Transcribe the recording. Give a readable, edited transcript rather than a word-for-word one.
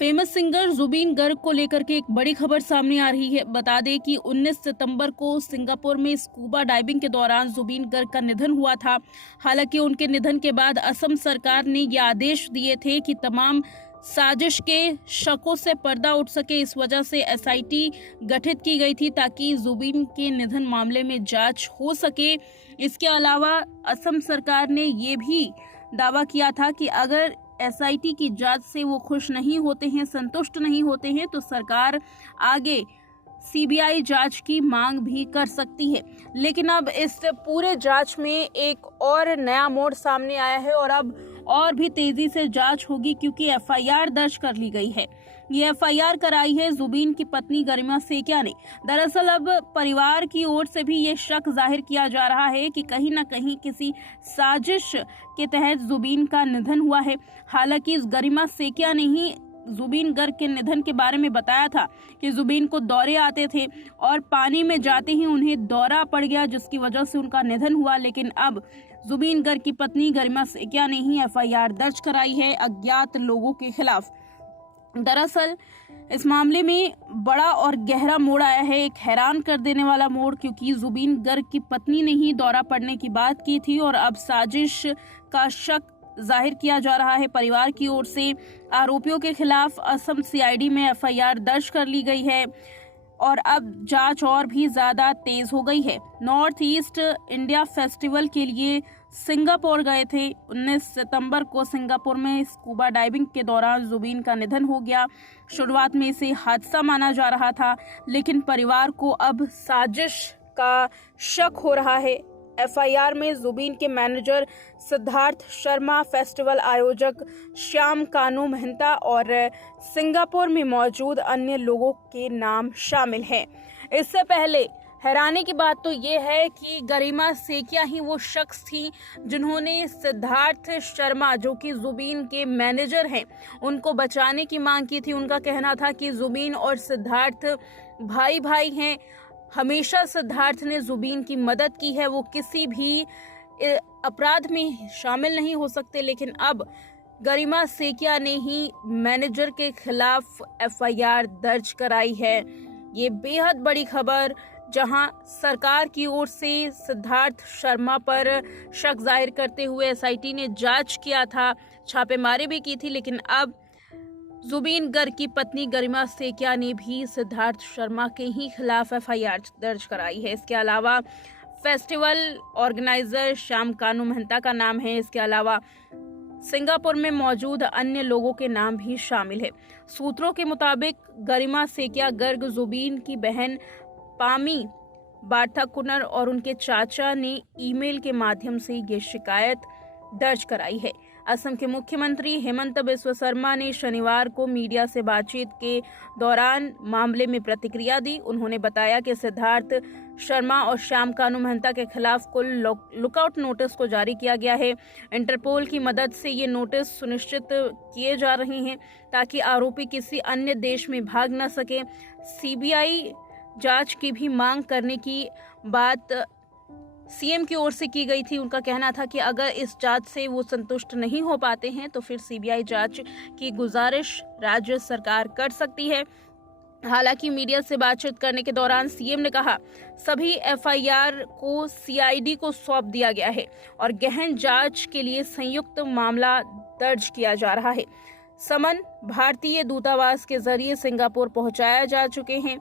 Famous singer Jubin Garg को लेकर के एक बड़ी खबर सामने आ रही है। बता दें कि 19 सितंबर को सिंगापुर में स्कूबा डाइविंग के दौरान जुबीन गर्ग का निधन हुआ था। हालांकि उनके निधन के बाद असम सरकार ने ये आदेश दिए थे कि तमाम साजिश के शकों से पर्दा उठ सके। इस वजह से एसआईटी गठित की गई थी ताकि जुबीन के निधन मामले में जांच हो सके। इसके अलावा असम सरकार ने ये भी दावा किया था कि अगर एसआईटी की जांच से वो खुश नहीं होते हैं, संतुष्ट नहीं होते हैं, तो सरकार आगे सीबीआई जांच की मांग भी कर सकती है। लेकिन अब इस पूरे जांच में एक और नया मोड़ सामने आया है और अब और भी तेजी से जांच होगी क्योंकि एफआईआर दर्ज कर ली गई है। ये एफआईआर कराई है जुबीन की पत्नी गरिमा सेकिया ने। दरअसल अब परिवार की ओर से भी ये शक जाहिर किया जा रहा है कि कहीं न कहीं किसी साजिश के तहत जुबीन का निधन हुआ है। हालांकि इस गरिमा सेकिया ने ही जुबीन गर्ग के निधन के बारे में बताया था कि जुबीन को दौरे आते थे और पानी में जाते ही उन्हें दौरा पड़ गया, जिसकी वजह से उनका निधन हुआ। लेकिन अब जुबीन गर्ग की पत्नी गरिमा सेकिया ने ही एफआईआर दर्ज कराई है अज्ञात लोगों के खिलाफ। दरअसल इस मामले में बड़ा और गहरा मोड़ आया है, एक हैरान कर देने वाला मोड़, क्योंकि जुबीन गर्ग की पत्नी ने ही दौरा पड़ने की बात की थी और अब साजिश का शक जाहिर किया जा रहा है। परिवार की ओर से आरोपियों के खिलाफ असम सीआईडी में एफआईआर दर्ज कर ली गई है और अब जांच और भी ज्यादा तेज हो गई है। नॉर्थ ईस्ट इंडिया फेस्टिवल के लिए सिंगापुर गए थे। 19 सितंबर को सिंगापुर में स्कूबा डाइविंग के दौरान जुबीन का निधन हो गया। शुरुआत में इसे हादसा माना जा रहा था, लेकिन परिवार को अब साजिश का शक हो रहा है। एफआईआर में जुबीन के मैनेजर सिद्धार्थ शर्मा, फेस्टिवल आयोजक श्याम कानू मेहता और सिंगापुर में मौजूद अन्य लोगों के नाम शामिल हैं। इससे पहले हैरानी की बात तो ये है कि गरिमा सेकिया ही वो शख्स थी जिन्होंने सिद्धार्थ शर्मा, जो कि जुबीन के मैनेजर हैं, उनको बचाने की मांग की थी। उनका कहना था कि जुबीन और सिद्धार्थ भाई भाई हैं। हमेशा सिद्धार्थ ने जुबीन की मदद की है, वो किसी भी अपराध में शामिल नहीं हो सकते। लेकिन अब गरिमा सेकिया ने ही मैनेजर के खिलाफ एफआईआर दर्ज कराई है। ये बेहद बड़ी खबर, जहां सरकार की ओर से सिद्धार्थ शर्मा पर शक जाहिर करते हुए एसआईटी ने जांच किया था, छापेमारी भी की थी। लेकिन अब जुबीन गर्ग की पत्नी गरिमा सेकिया ने भी सिद्धार्थ शर्मा के ही खिलाफ एफआईआर दर्ज कराई है। इसके अलावा फेस्टिवल ऑर्गेनाइजर श्याम कानू मेहता का नाम है। इसके अलावा सिंगापुर में मौजूद अन्य लोगों के नाम भी शामिल है। सूत्रों के मुताबिक गरिमा सेकिया गर्ग जुबीन की बहन पामी बार्थाकुनर और उनके चाचा ने ईमेल के माध्यम से ये शिकायत दर्ज कराई है। असम के मुख्यमंत्री हेमंत बिस्वा शर्मा ने शनिवार को मीडिया से बातचीत के दौरान मामले में प्रतिक्रिया दी। उन्होंने बताया कि सिद्धार्थ शर्मा और श्याम कानू मेहता के खिलाफ कुल लुकआउट नोटिस को जारी किया गया है। इंटरपोल की मदद से ये नोटिस सुनिश्चित किए जा रहे हैं ताकि आरोपी किसी अन्य देश में भाग न सके। सीबीआई जांच की भी मांग करने की बात सीएम की ओर से की गई थी। उनका कहना था कि अगर इस जांच से वो संतुष्ट नहीं हो पाते हैं तो फिर सीबीआई जांच की गुजारिश राज्य सरकार कर सकती है। हालांकि मीडिया से बातचीत करने के दौरान सीएम ने कहा, सभी एफआईआर को सीआईडी को सौंप दिया गया है और गहन जांच के लिए संयुक्त मामला दर्ज किया जा रहा है। समन भारतीय दूतावास के जरिए सिंगापुर पहुंचाया जा चुके हैं।